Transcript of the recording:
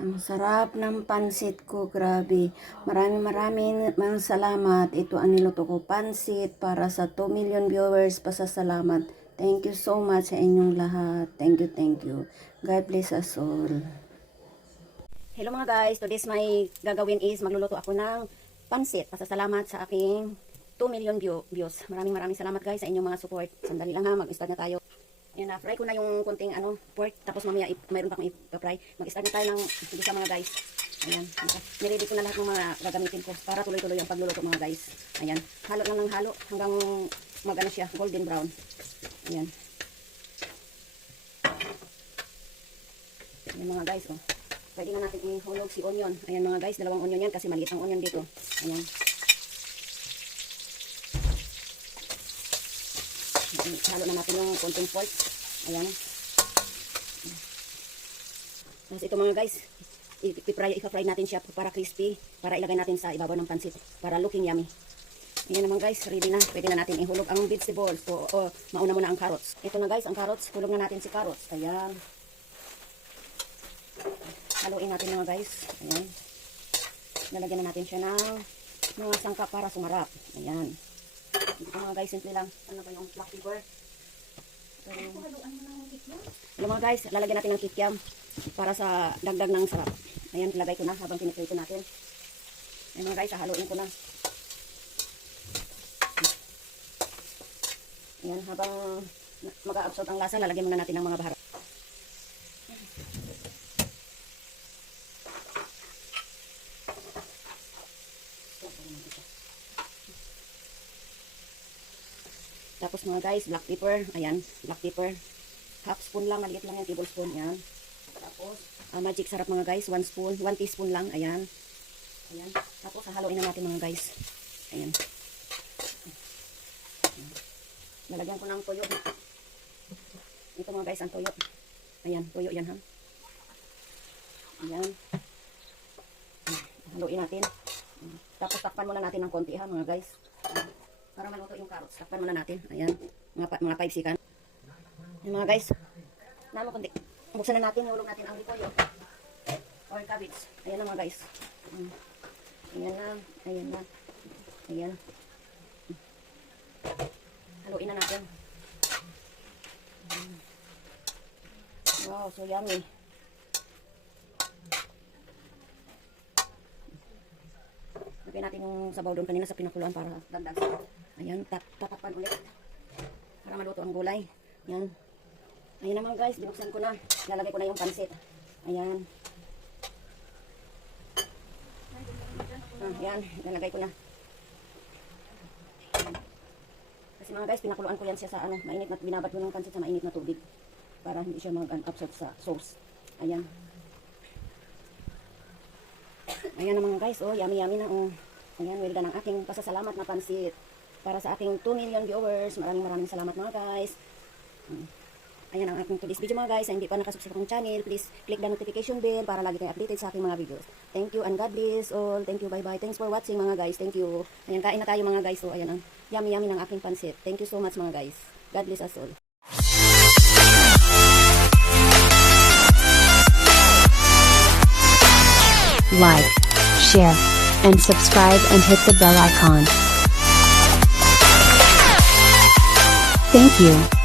Ang sarap ng pansit ko, grabe. Maraming maraming maraming salamat. Ito ang niluto ko, pansit para sa 2 million viewers. Pasasalamat. Thank you so much sa inyong lahat. Thank you, thank you. God bless us all. Hello mga guys, today's my gagawin is magluluto ako ng pansit. Pasasalamat sa aking 2 million view, views. Maraming maraming salamat guys sa inyong mga support. Sandali lang ha, mag-start na tayo. Yan na, fry ko na yung konting ano, pork. Tapos mamaya, mayroon pa akong i-fry. Mag-start na tayo ng gisa mga guys. Ayan. Niready ko na lahat ng mga gagamitin ko para tuloy-tuloy ang pagluluto mga guys. Ayan. Halo lang ng halo hanggang magano siya, golden brown. Ayan. Ayan mga guys, oh. Pwede na natin ihulog si onion. Ayan mga guys, dalawang onion yan kasi maliit ang onion dito. Ayan. Halo na natin yung konting pork. Ayan. Tapos ito mga guys, i-fry, i-fry natin siya para crispy, para ilagay natin sa ibabaw ng pansit, para looking yummy. Ayan naman guys, ready na. Pwede na natin ihulog ang vegetables. O, o mauna muna ang carrots. Ito na guys, ang carrots. Hulog na natin si carrots. Ayan. Haluin natin mga guys. Ayan. Lalagyan na natin siya ng mga sangkap para sumarap. Ayan. Ito mga guys, simple lang. Ano ba yung black pepper? Yung- Hello mga guys, lalagyan natin ng kikiam para sa dagdag ng sarap. Ayan, ilagay ko na habang piniprito natin. Ayan mga guys, haluin ko na. Ayan, habang mag-absorb ang lasa, lalagyan muna natin ng mga bahara. Tapos mga guys, black pepper. Ayan, black pepper. Half spoon lang, maliit lang yan, tablespoon. Ayan. Tapos, ah, magic sarap mga guys, 1 spoon, 1 teaspoon lang. Ayan. Ayan. Tapos, hahaluin na natin mga guys. Ayan. Lalagyan ko ng toyo. Ito mga guys, ang toyo. Ayan, toyo yan ha. Ayan. Haluin natin. Tapos takpan muna natin ng konti ha mga guys. Para maluto yung carrots. Takpan muna natin. Ayan. Mga, mga 5 second. Ayan mga guys. Namo konti. Buksan na natin. Hulog natin ang repolyo. Or cabbage. Ayan na mga guys. Mm. Ayan na. Ayan na. Ayan. Haluin na natin. Wow, so yummy. Lagyan natin yung sabaw doon kanina sa pinakuluan para dagdag Ayan, tap tatakpan ulit. Para maluto ang gulay. Ayan. Ayan naman guys, binuksan ko na. Lalagay ko na yung pansit. Ayan. Ah, ayan, lalagay ko na. Kasi mga guys, pinakuluan ko yan siya sa ano, mainit na binabat ko ng pansit sa mainit na tubig para hindi siya mag-absorb sa sauce. Ayan. Ayan na mga guys, oh, yummy yummy na oh. Ayan, well done ang aking pasasalamat na pansit. Para sa ating 2 million viewers, maraming maraming salamat mga guys. Mm. Ayan ang aking today's video mga guys. Sa hindi pa nakasubscribe akong channel, please click the notification bell para lagi kayo updated sa aking mga videos. Thank you and God bless all. Thank you, bye bye. Thanks for watching mga guys. Thank you. Ayan, kain na tayo mga guys. So, ayan ang yummy yummy ng aking pansit. Thank you so much mga guys. God bless us all. like, share, and subscribe and hit the bell icon. Thank you. Everything about you